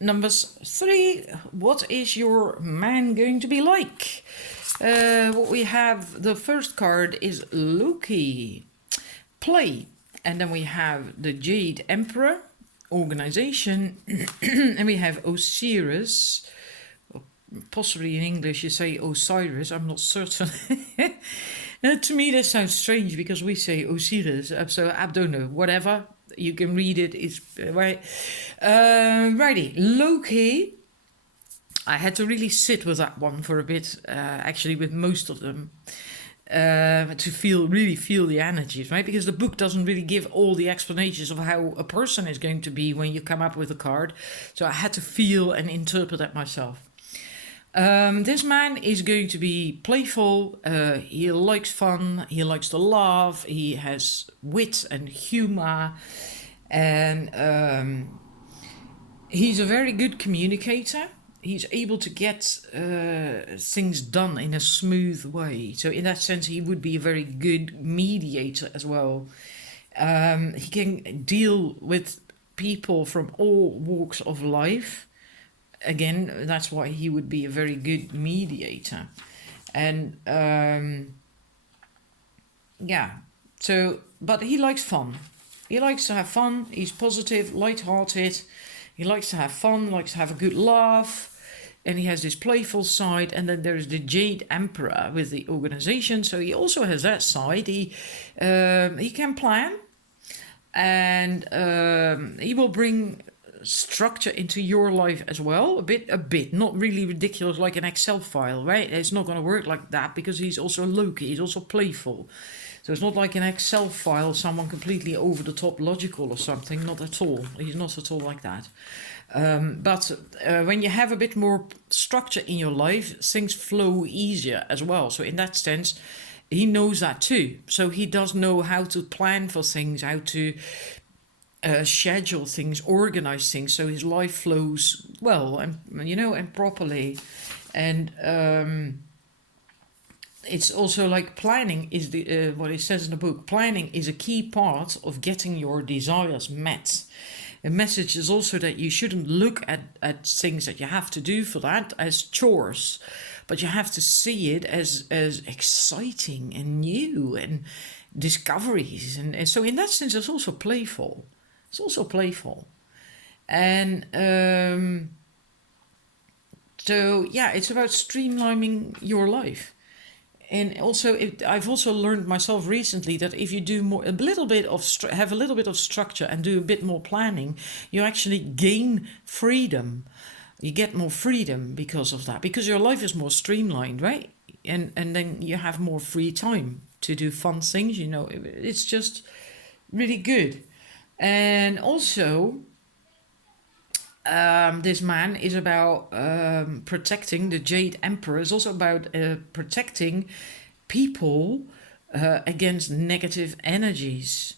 Number 3, what is your man going to be like? What we have, the first card is Loki, play. And then we have the Jade Emperor, organization. And we have Osiris. Possibly in English you say Osiris, I'm not certain. To me that sounds strange because we say Osiris, so I don't know, whatever. You can read it, it's right. Righty, Loki. I had to really sit with that one for a bit, actually with most of them, to really feel the energies, right? Because the book doesn't really give all the explanations of how a person is going to be when you come up with a card. So I had to feel and interpret that myself. This man is going to be playful, he likes fun, he likes to laugh, he has wit and humor, and he's a very good communicator. He's able to get things done in a smooth way. So in that sense, he would be a very good mediator as well. He can deal with people from all walks of life. Again, that's why he would be a very good mediator. And yeah, so, but he likes fun. He likes to have fun. He's positive, light-hearted. He likes to have fun, likes to have a good laugh. And he has this playful side. And then there's the Jade Emperor with the organization. So he also has that side. He can plan. And he will bring structure into your life as well, a bit, not really ridiculous like an Excel file, right? It's not going to work like that because he's also Loki, he's also playful. So it's not like an Excel file, someone completely over the top logical or something, not at all. He's not at all like that. But when you have a bit more structure in your life, things flow easier as well. So in that sense, he knows that too. So he does know how to plan for things, how to schedule things, organize things, so his life flows well and and properly. And it's also like planning is the what it says in the book. Planning is a key part of getting your desires met. The message is also that you shouldn't look at things that you have to do for that as chores, but you have to see it as exciting and new and discoveries. And so in that sense, it's also playful. It's also playful. And so, yeah, it's about streamlining your life. And also, I've also learned myself recently that if you do have a little bit of structure and do a bit more planning, you actually gain freedom. You get more freedom because of that, because your life is more streamlined, right? And then you have more free time to do fun things. It's just really good. And also, this man is about protecting, the Jade Emperor is also about protecting people against negative energies.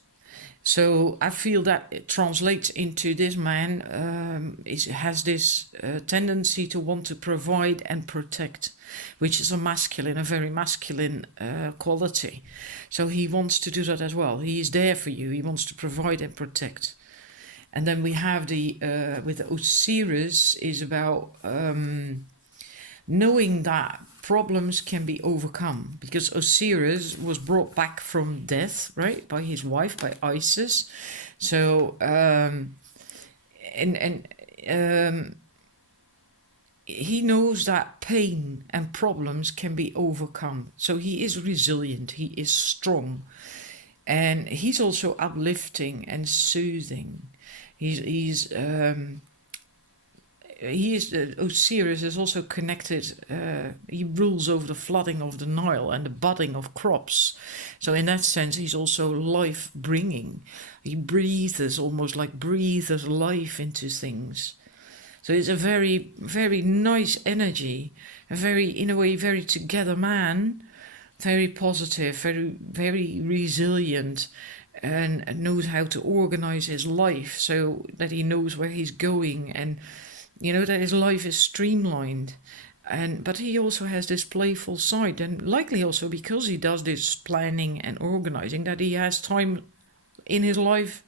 So I feel that it translates into this man has this tendency to want to provide and protect, which is a very masculine quality. So he wants to do that as well. He is there for you. He wants to provide and protect. And then we have with the Osiris is about knowing that problems can be overcome, because Osiris was brought back from death, right, by his wife, by Isis. So he knows that pain and problems can be overcome. So he is resilient, he is strong, and he's also uplifting and soothing. Osiris is also connected. He rules over the flooding of the Nile and the budding of crops. So in that sense, he's also life-bringing. He breathes life into things. So it's a very, very nice energy. In a way, very together man. Very positive, very, very resilient. And knows how to organize his life so that he knows where he's going, and that his life is streamlined. But he also has this playful side, and likely also because he does this planning and organizing, that he has time in his life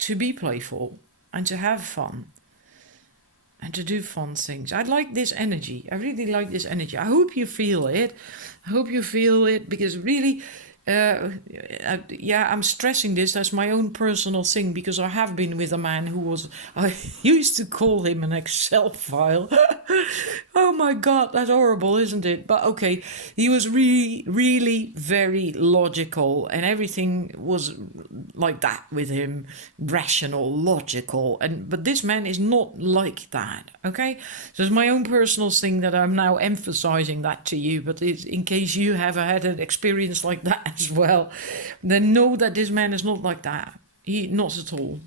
to be playful and to have fun. and to do fun things. I like this energy. I really like this energy. I hope you feel it. I hope you feel it, because really, yeah, I'm stressing this. That's my own personal thing, because I have been with a man who was, I used to call him an Excel file. Oh my God, that's horrible, isn't it? But okay, he was really, really very logical, and everything was like that with him, rational, logical. But this man is not like that. Okay, so it's my own personal thing that I'm now emphasizing that to you. But it's, in case you have had an experience like that as well, then know that this man is not like that. He not at all.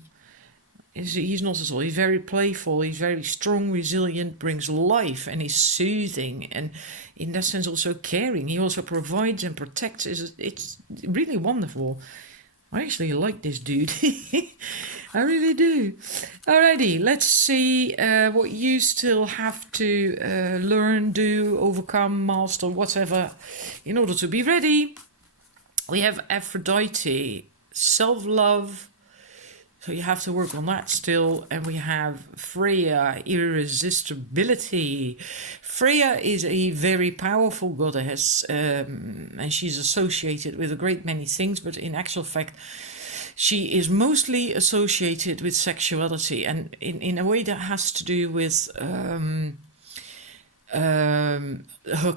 He's not at all. He's very playful. He's very strong, resilient, brings life, and he's soothing, and in that sense also caring. He also provides and protects. It's really wonderful. I actually like this dude. I really do. Alrighty, let's see what you still have to learn, do, overcome, master, whatever, in order to be ready. We have Aphrodite, self-love. So you have to work on that still. And we have Freya, irresistibility. Freya is a very powerful goddess, and she's associated with a great many things, but in actual fact, she is mostly associated with sexuality, and in a way that has to do with her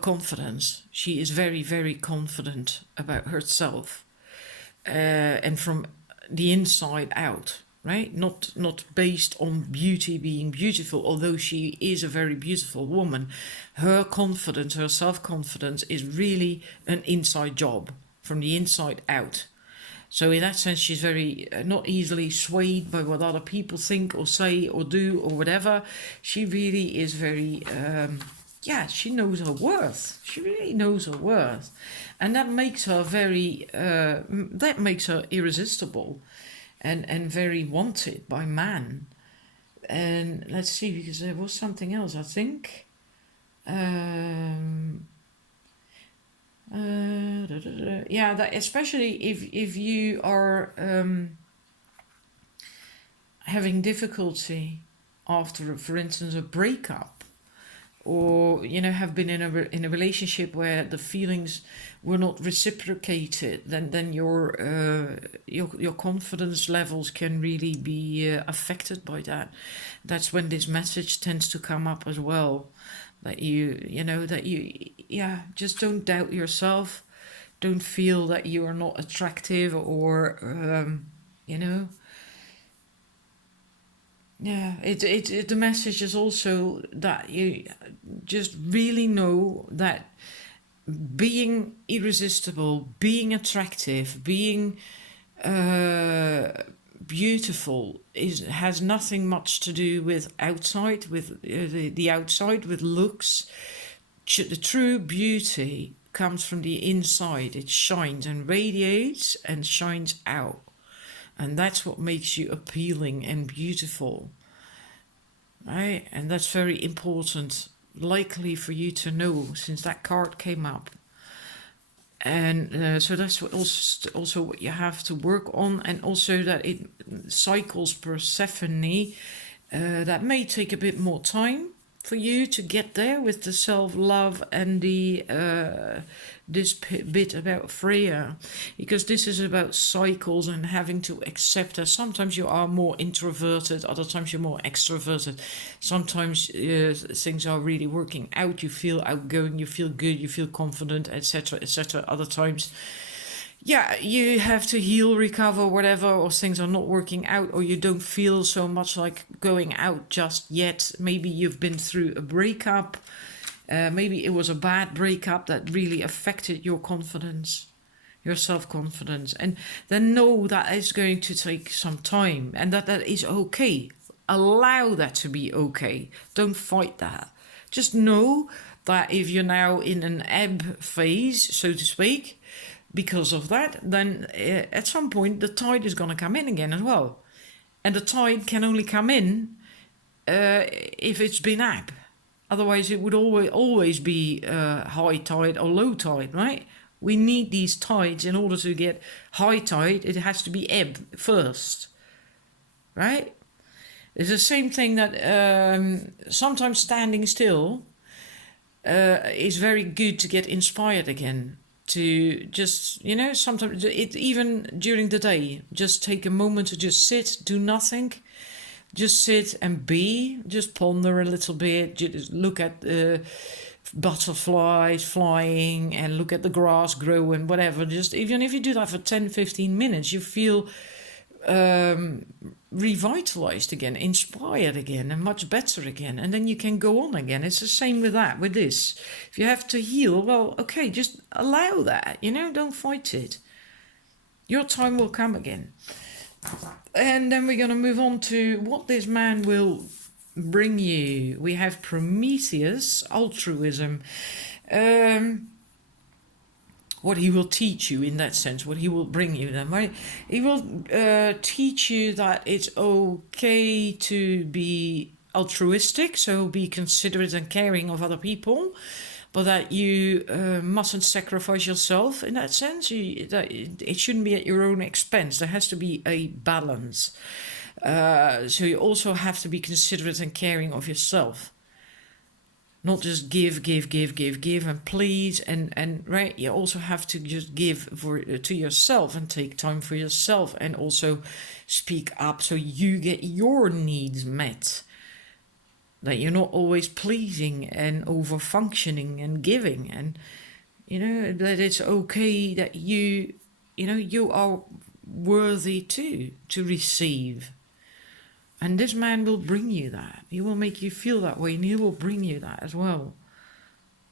confidence. She is very, very confident about herself, and from the inside out, right? Not based on beauty being beautiful, although she is a very beautiful woman. Her confidence, her self-confidence is really an inside job, from the inside out. So in that sense, she's very not easily swayed by what other people think or say or do or whatever. She really is very, she knows her worth. She really knows her worth. And that makes her very, that makes her irresistible and very wanted by man. And let's see, because there was something else, I think. Yeah, that especially if you are having difficulty after, for instance, a breakup, or have been in a relationship where the feelings were not reciprocated, then your confidence levels can really be affected by that. That's when this message tends to come up as well. That you just don't doubt yourself. Don't feel that you are not attractive, or the message is also that you just really know that being irresistible, being attractive, being beautiful has nothing much to do with outside, with the outside, with looks. The true beauty comes from the inside. It shines and radiates and shines out, and that's what makes you appealing and beautiful, right? And that's very important, likely for you to know, since that card came up. And so that's also what you have to work on, and also that it cycles Persephone. That may take a bit more time for you to get there with the self-love and the this bit about Freya, because this is about cycles and having to accept that sometimes you are more introverted, other times you're more extroverted. Sometimes things are really working out, you feel outgoing, you feel good, you feel confident, etc., etc. Other times, you have to heal, recover, whatever, or things are not working out, or you don't feel so much like going out just yet. Maybe you've been through a breakup. Maybe it was a bad breakup that really affected your confidence, your self-confidence. And then know that it's going to take some time, and that is okay. Allow that to be okay. Don't fight that. Just know that if you're now in an ebb phase, so to speak, because of that, then at some point the tide is going to come in again as well. And the tide can only come in if it's been ebb. Otherwise, it would always be high tide or low tide, right? We need these tides in order to get high tide. It has to be ebb first, right? It's the same thing that sometimes standing still is very good to get inspired again. To just, sometimes even during the day, just take a moment to just sit, do nothing, just sit and just ponder a little bit, just look at butterflies flying and look at the grass grow and whatever. Just even if you do that for 10-15 minutes, you feel revitalized again, inspired again, and much better again, and then you can go on again. It's the same with this. If you have to heal, well, okay, just allow that, don't fight it. Your time will come again. And then we're going to move on to what this man will bring you. We have Prometheus, altruism. What he will teach you in that sense, what he will bring you then, right? He will teach you that it's okay to be altruistic, so be considerate and caring of other people, but that you mustn't sacrifice yourself in that sense. That it shouldn't be at your own expense. There has to be a balance. So you also have to be considerate and caring of yourself. Not just give, and please, and right. You also have to just give to yourself and take time for yourself, and also speak up so you get your needs met. That you're not always pleasing and over functioning and giving, and that it's okay that you are worthy to receive. And this man will bring you that. He will make you feel that way, and he will bring you that as well,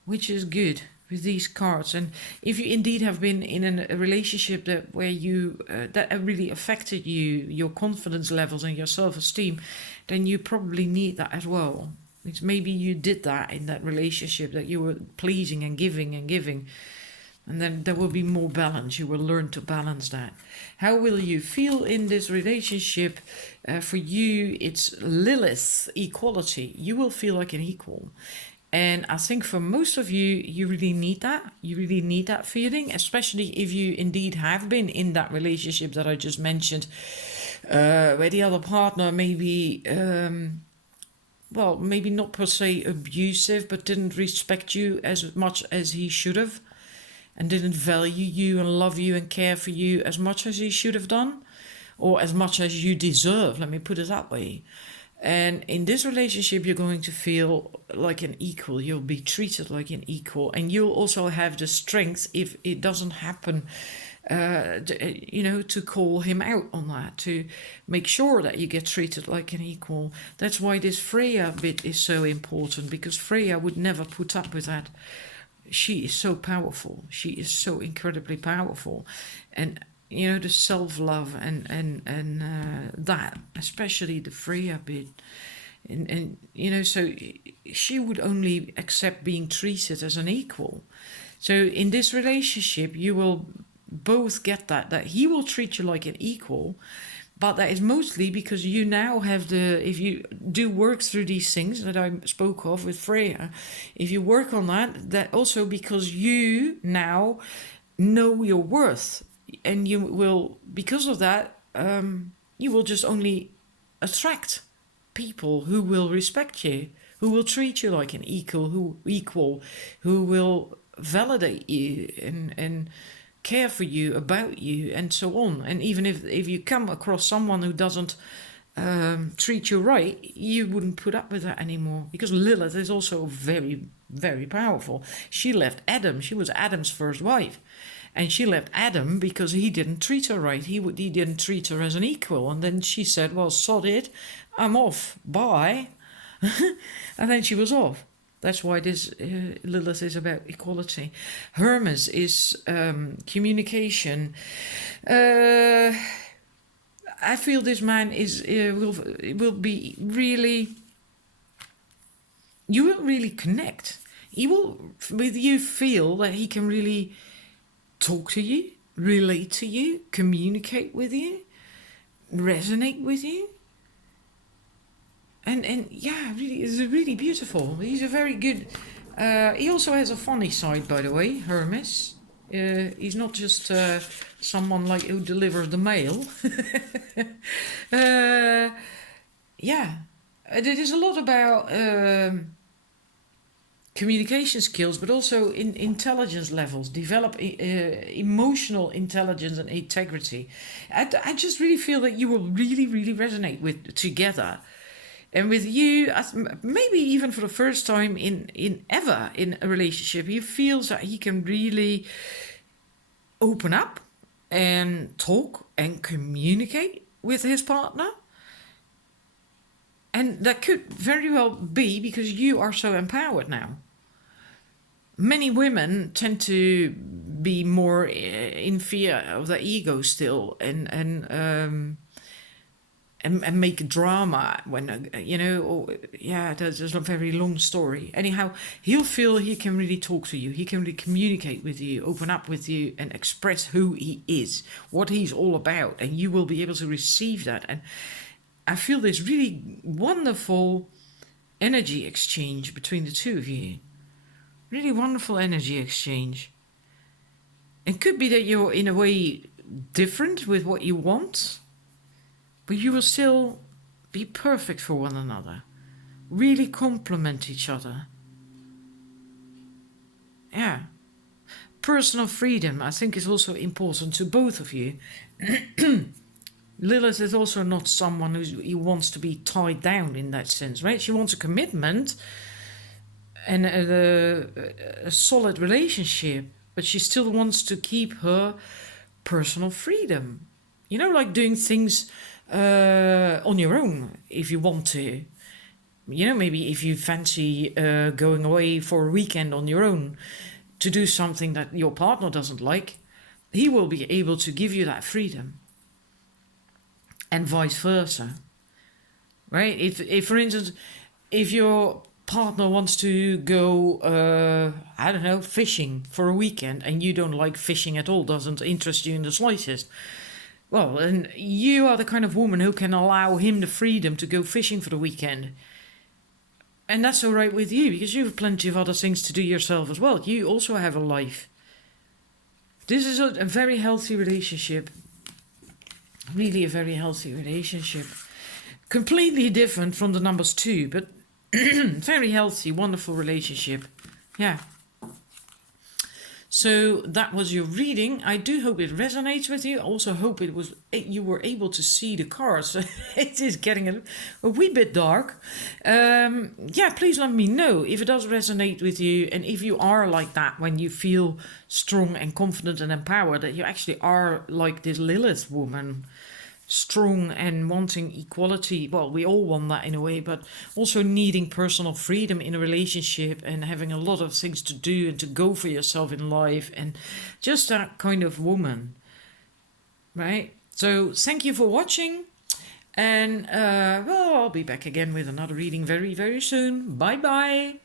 which is good with these cards. And if you indeed have been in a relationship that really affected you, your confidence levels and your self-esteem, then you probably need that as well. It's maybe you did that in that relationship, that you were pleasing and giving, and then there will be more balance. You will learn to balance that. How will you feel in this relationship? For you, it's Lilith, equality. You will feel like an equal. And I think for most of you, you really need that. You really need that feeling, especially if you indeed have been in that relationship that I just mentioned, where the other partner maybe, maybe not per se abusive, but didn't respect you as much as he should have, and didn't value you and love you and care for you as much as he should have done, or as much as you deserve, let me put it that way. And in this relationship, you're going to feel like an equal. You'll be treated like an equal. And you'll also have the strength, if it doesn't happen, to call him out on that, to make sure that you get treated like an equal. That's why this Freya bit is so important, because Freya would never put up with that. She is so powerful. She is so incredibly powerful. And the self-love and that, especially the Freya bit. And so she would only accept being treated as an equal. So in this relationship, you will both get that he will treat you like an equal, but that is mostly because you now have if you do work through these things that I spoke of with Freya, if you work on that also because you now know your worth. And you will, because of that, you will just only attract people who will respect you, who will treat you like an equal, who will validate you and care for you, about you, and so on. And even if you come across someone who doesn't treat you right, you wouldn't put up with that anymore, because Lilith is also very, very powerful. She left Adam. She was Adam's first wife. And she left Adam because he didn't treat her right. He didn't treat her as an equal. And then she said, well, sod it, I'm off, bye. And then she was off. That's why this Lilith is about equality. Hermes is communication. I feel this man will be really... You will really connect. He will, with you, feel that he can really... talk to you, relate to you, communicate with you, resonate with you. And yeah, really, it's really beautiful. He's a very good... he also has a funny side, by the way, Hermes. He's not just someone who delivers the mail. yeah, it is a lot about communication skills, but also in intelligence levels, develop emotional intelligence and integrity. I just really feel that you will really, really resonate with together. And with you, maybe even for the first time in ever in a relationship, he feels that he can really open up and talk and communicate with his partner. And that could very well be because you are so empowered now. Many women tend to be more in fear of their ego still, and make drama when yeah, there's a very long story. Anyhow, he'll feel he can really talk to you, he can really communicate with you, open up with you, and express who he is, what he's all about, and you will be able to receive that. And I feel this really wonderful energy exchange between the two of you. Really wonderful energy exchange. It could be that you're in a way different with what you want, but you will still be perfect for one another. Really complement each other. Yeah. Personal freedom, I think, is also important to both of you. Lilith is also not someone who wants to be tied down in that sense, right? She wants a commitment and a solid relationship, but she still wants to keep her personal freedom. You know, like doing things on your own if you want to. You know, maybe if you fancy going away for a weekend on your own to do something that your partner doesn't like, he will be able to give you that freedom. And vice versa. Right? If for instance, if your partner wants to go, I don't know, fishing for a weekend, and you don't like fishing at all, doesn't interest you in the slightest, well, and you are the kind of woman who can allow him the freedom to go fishing for the weekend. And that's all right with you, because you have plenty of other things to do yourself as well. You also have a life. This is a very healthy relationship. Really a very healthy relationship. Completely different from the numbers 2, but very healthy, wonderful relationship. Yeah. So that was your reading. I do hope it resonates with you. I also hope you were able to see the cards. It is getting a wee bit dark. Yeah, please let me know if it does resonate with you, and if you are like that when you feel strong and confident and empowered, that you actually are like this Lilith woman, strong and wanting equality. Well, we all want that in a way, but also needing personal freedom in a relationship and having a lot of things to do and to go for yourself in life, and just that kind of woman, right? So thank you for watching, and well, I'll be back again with another reading very, very soon. Bye bye.